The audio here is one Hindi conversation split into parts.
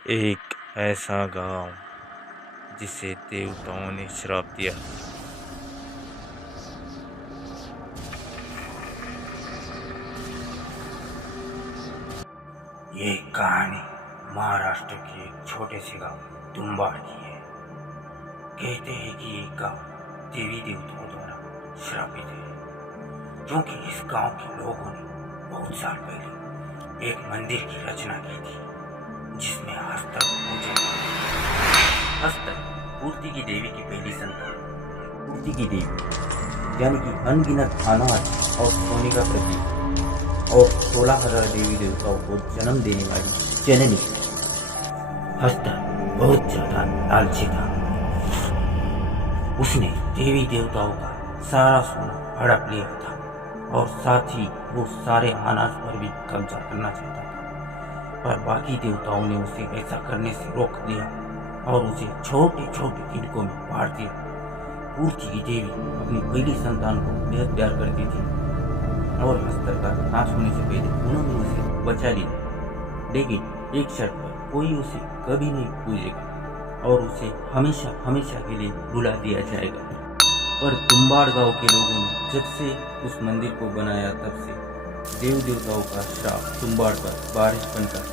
एक ऐसा गांव जिसे देवताओं ने श्राप दिया। ये कहानी महाराष्ट्र के एक छोटे से गांव तुम्बाड़ की है। कहते हैं कि ये गांव देवी देवताओं द्वारा श्रापित है, क्योंकि इस गांव के लोगों ने बहुत साल पहले एक मंदिर की रचना की थी, जिसमें हस्तर पूजा हस्तर पूर्ति की देवी की पहली संतान, पूर्ति की देवी यानी कि अनगिनत अनाज और सोने का प्रतीक और 16,000 देवी देवताओं को जन्म देने वाली जननी। हस्तर बहुत ज्यादा लालची था। उसने देवी देवताओं का सारा सोना हड़प लिया था और साथ ही वो सारे अनाज पर भी कब्जा करना चाहता था, पर बाकी देवताओं ने उसे ऐसा करने से रोक दिया और उसे छोटे छोटे तिनकों में बांट दिया। पूर्ति की देवी अपनी पहली संतान को बेहद प्यार करती थी और हस्तर का नाश होने से पहले उन्होंने उसे बचा लिया, लेकिन एक शर्त पर, कोई उसे कभी नहीं पूजेगा और उसे हमेशा हमेशा के लिए भुला दिया जाएगा। पर तुम्बाड़ गांव के लोगों ने जब से उस मंदिर को बनाया, तब से देव देवताओं का श्राप तुम्बाड़ पर बारिश बनकर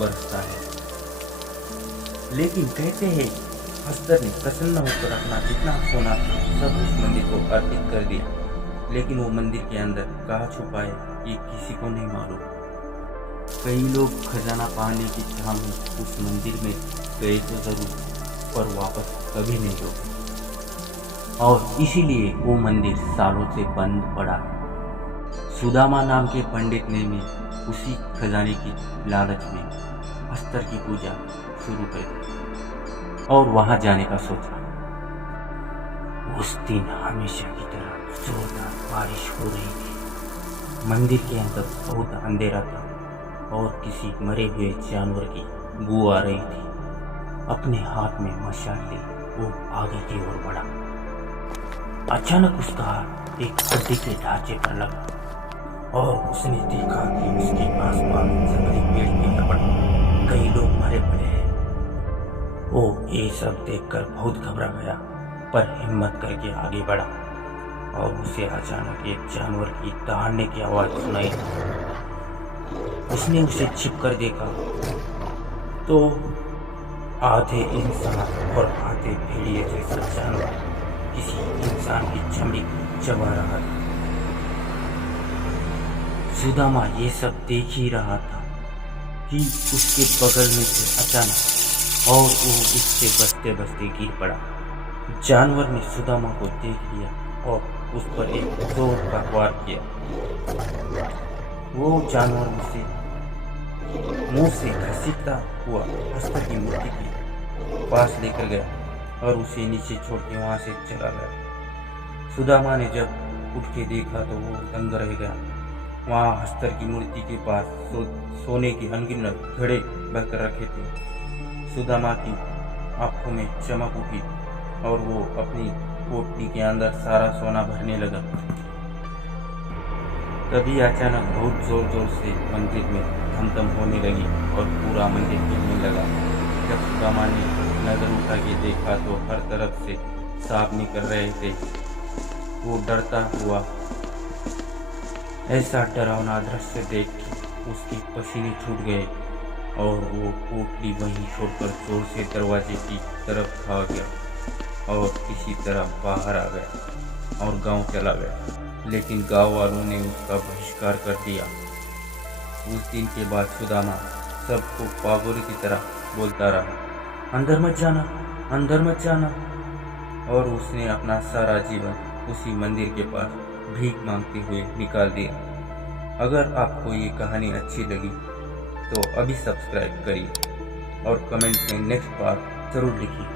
बरसता है। लेकिन कहते हैं हस्तर ने प्रसन्न होकर अपना जितना सोना था सब उस मंदिर को अर्पित कर दिया, लेकिन वो मंदिर के अंदर कहाँ छुपा है ये किसी को नहीं मालूम। कई लोग खजाना पाने की चाह में उस मंदिर में गए तो जरूर, पर वापस कभी नहीं लौटे और इसीलिए वो मंदिर सालों से बंद पड़ा। सुदामा नाम के पंडित ने भी उसी खजाने की लालच में हस्तर की पूजा शुरू कर दी और वहां जाने का सोचा। उस दिन हमेशा की तरह जोरदार बारिश हो रही थी। मंदिर के अंदर बहुत अंधेरा था और किसी मरे हुए जानवर की बू आ रही थी। अपने हाथ में मशाल ले वो आगे की ओर बढ़ा। अचानक उसका हाथ एक हड्डी के ढांचे पर लगा और उसने देखा कि उसके आसपास जंगली पेड़ के लपट कई लोग मरे पड़े हैं। वो ये सब देखकर बहुत घबरा गया, पर हिम्मत करके आगे बढ़ा और उसे अचानक एक जानवर की दहाड़ने की आवाज सुनाई। उसने उसे छिप कर देखा तो आधे इंसान और आधे भेड़िए जैसा जानवर किसी इंसान की चमड़ी चबा रहा था। सुदामा ये सब देख ही रहा था कि उसके बगल में से अचानक और वो उससे बचते बचते गिर पड़ा। जानवर ने सुदामा को देख लिया और उस पर एक जोर का वार किया। वो जानवर उसे मुंह से घसीटता हुआ हस्तर की मूर्ति के पास लेकर गया और उसे नीचे छोड़ के वहां से चला गया। सुदामा ने जब उठ के देखा तो वो दंग रह गया। वहां हस्तर की मूर्ति के पास सोने के अनगिनत घड़े भरकर रखे थे। सुदामा की आंखों में चमक उठी और वो अपनी पोटली के अंदर सारा सोना भरने लगा। तभी अचानक बहुत जोर जोर से मंदिर में धमधम होने लगी और पूरा मंदिर हिलने लगा। जब सुदामा ने नजर उठा के देखा तो हर तरफ से सांप निकल रहे थे। वो डरता हुआ ऐसा डरावना दृश्य देख के उसके पसीने छूट गए और वो पोटली वहीं छोड़कर जोर से दरवाजे की तरफ भाग गया और किसी तरह बाहर आ गया और गांव चला गया। लेकिन गांव वालों ने उसका बहिष्कार कर दिया। उस दिन के बाद सुदामा सबको पागल की तरह बोलता रहा, अंदर मत जाना, अंदर मत जाना, और उसने अपना सारा जीवन उसी मंदिर के पास भीख मांगते हुए निकाल दिया। अगर आपको ये कहानी अच्छी लगी तो अभी सब्सक्राइब करिए और कमेंट में नेक्स्ट पार्ट जरूर लिखिए।